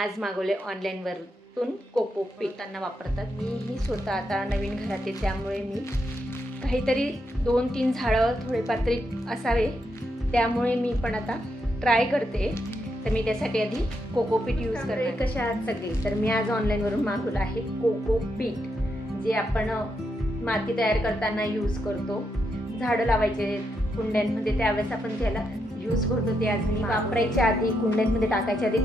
आज मागवले ऑनलाईनवरून कोकोपीट. त्यांना वापरतात. मीही स्वतः आता नवीन घरात आहे, त्यामुळे मी काहीतरी 2-3 झाडं थोडेफार तरी असावे, त्यामुळे मी पण आता ट्राय करते. तर मी त्यासाठी आधी कोकोपीट यूज करते. कशा आहात सगळे? तर मी आज ऑनलाईनवरून मागवलं आहे कोकोपीट, जे आपण माती तयार करताना यूज करतो. झाडं लावायचे कुंड्यांमध्ये, त्यावेळेस आपण त्याला यूज करतो. ते आज मी वापरायच्या आधी, कुंड्यांमध्ये टाकायच्या आधी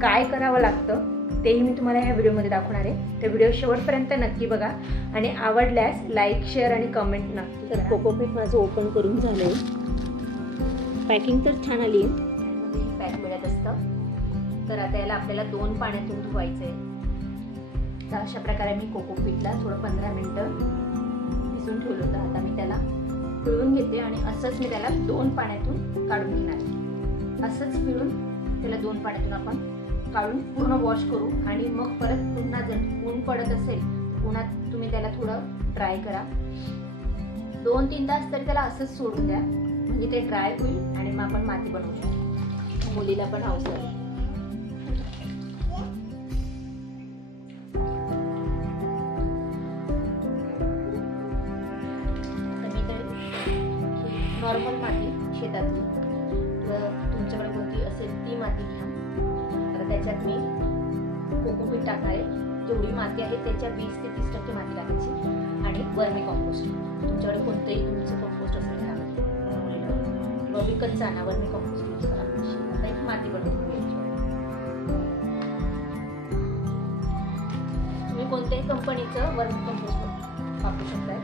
काय करावं लागतं तेही मी तुम्हाला ह्या व्हिडिओमध्ये दाखवणार आहे. तर व्हिडिओ शेवटपर्यंत नक्की बघा आणि आवडल्यास लाईक, शेअर आणि कमेंट नक्की करा. कोकोपीट माझं ओपन करून झालं आहे. पॅकिंग तर छान आली आहे. पॅक मिळत असतं. तर आता याला आपल्याला 2 पाण्यातून धुवायचं आहे. तर अशा प्रकारे मी कोकोपीटला थोडं 15 मिनटं भिजून ठेवलं होतं. आता मी त्याला पिळून घेते आणि असंच मी त्याला 2 पाण्यातून काढून घेणार आहे. असंच पिळून त्याला 2 पाण्यातून आपण काढून पूर्ण वॉश करू आणि मग परत पुन्हा जर ऊन पडत असेल उन्हात तुम्ही त्याला थोडं ड्राय करा. 2-3 तास तरी त्याला असंच सोडून द्या, म्हणजे ते ड्राय होईल आणि मग आपण माती बनवू शकतो. मुलीला पण हौस आहे. नॉर्मल माती शेतातली, तुमच्याकडे कोणती असेल ती माती घ्या. तर त्याच्यात मी कोकोपीट टाकणार आहे. जेवढी माती आहे त्याच्या 20 ते 30% माती टाकायची आणि वर्मी कंपोस्ट. तुमच्याकडे कोणतंही तुमचं कंपोस्ट असेल त्यामध्ये विकतचा आणा, वर्मी कंपोस्ट यूज करा. आता एक माती बनवून तुम्ही कोणत्याही कंपनीचं वर्मी कंपोस्ट वापरू शकता.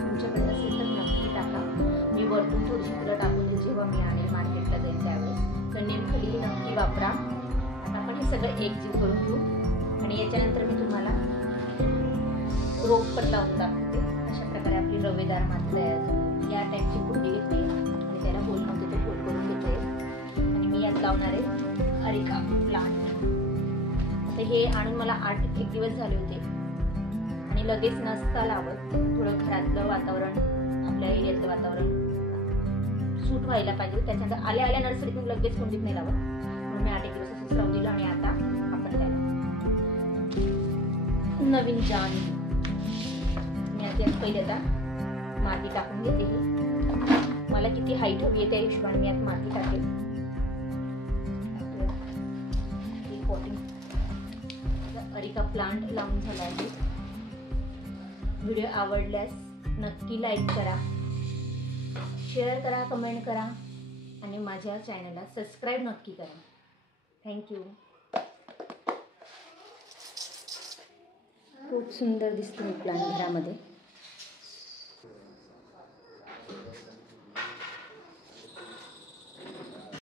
तुमच्याकडे असेल तर नक्की टाका. मी वरतून थोडीशी तुला टाकून देईल जेव्हा मी आणेल मार्केटला जाईल त्यावेळेस. तर नेमखली नक्की वापरा. आता आपण हे सगळं एकजीव करून घेऊ आणि याच्यानंतर मी तुम्हाला रोप पण लावून दाखवते. अशा प्रकारे आपली रवेदार माती तयार झाली. या टाईपची कुंडी घेतली आणि त्याला होल नव्हते ते होल करून घेतले आणि मी यात लावणार आहे अरिका प्लांट. आता हे आणून मला 8-1 दिवस झाले होते आणि लगेच नसता लावत. थोडं घरातलं वातावरण, आपल्या एरियातलं वातावरण सूट व्हायला पाहिजे. त्याच्यानंतर आल्या नर्सरीतून लगेच कुंडीत नाही लावत, म्हणून मी 8-1 दिवस असंच लावून दिलं आणि आता आपण त्याला नवीन जाण. मी आता पहिले आता माती टाकून घेते. मला किती हाईट हवी आहे त्या हिशोबाने मी आता माती टाकेल. अरिका प्लांट लावून झाला आहे. व्हिडिओ आवडल्यास नक्की लाईक करा, शेअर करा, कमेंट करा आणि माझ्या चॅनलला सबस्क्राईब नक्की करा. थँक्यू. खूप सुंदर दिसतो प्लांट घरामध्ये.